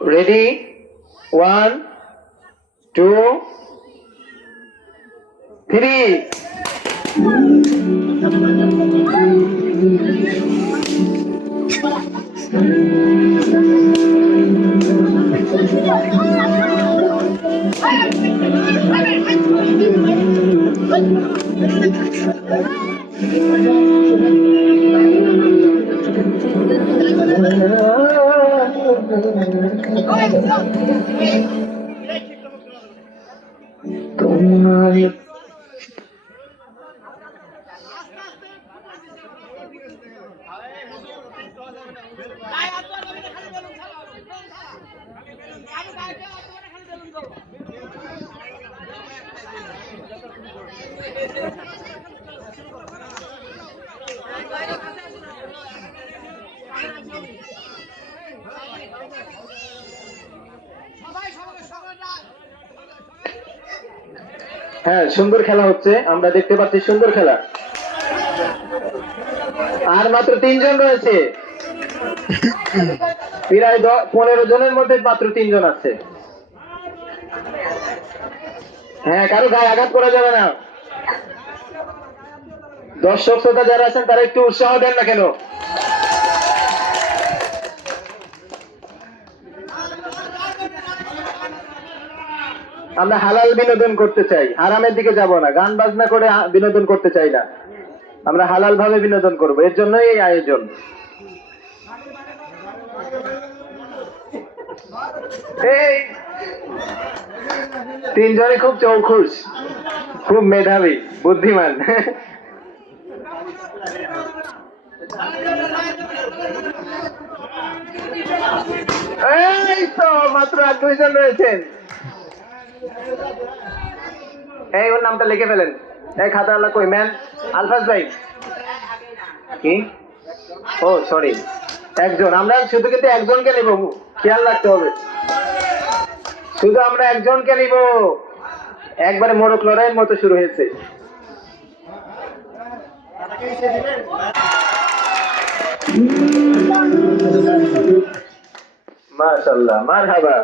Ready, 1 2 3। তোমার হ্যাঁ, সুন্দর খেলা হচ্ছে, আমরা দেখতে পাচ্ছি সুন্দর খেলা। আর মাত্র 3 জন রয়েছে, প্রায় 15 জনের মধ্যে মাত্র 3 জন আছে। হ্যাঁ, কারো গায়ে আঘাত করা যাবে না। দর্শক শ্রোতা যারা আছেন তারা একটু উৎসাহ দেন না কেন? আমরা হালাল বিনোদন করতে চাই, হারামের দিকে যাব না, গান বাজনা করে বিনোদন করতে চাই না, আমরা হালাল ভাবে বিনোদন করব, এর জন্যই এই আয়োজন। এই 3 জনে খুব চৌখুশ, খুব মেধাবী, বুদ্ধিমান। এই তো মাত্র আর 2 জন রয়েছেন। এই ওর নামটা লিখে ফেলেন। এই খাতাওয়ালা কই? ম্যান আলফাজ ভাই কি? ও সরি, একজন। আমরা শুধু কিন্তু একজনকে নিব, খেয়াল রাখতে হবে, শুধু আমরা একজনকে নিব। একবারে মোরক লড়াইয়ের মতো শুরু হয়েছে। মাশাআল্লাহ, মারহাবা।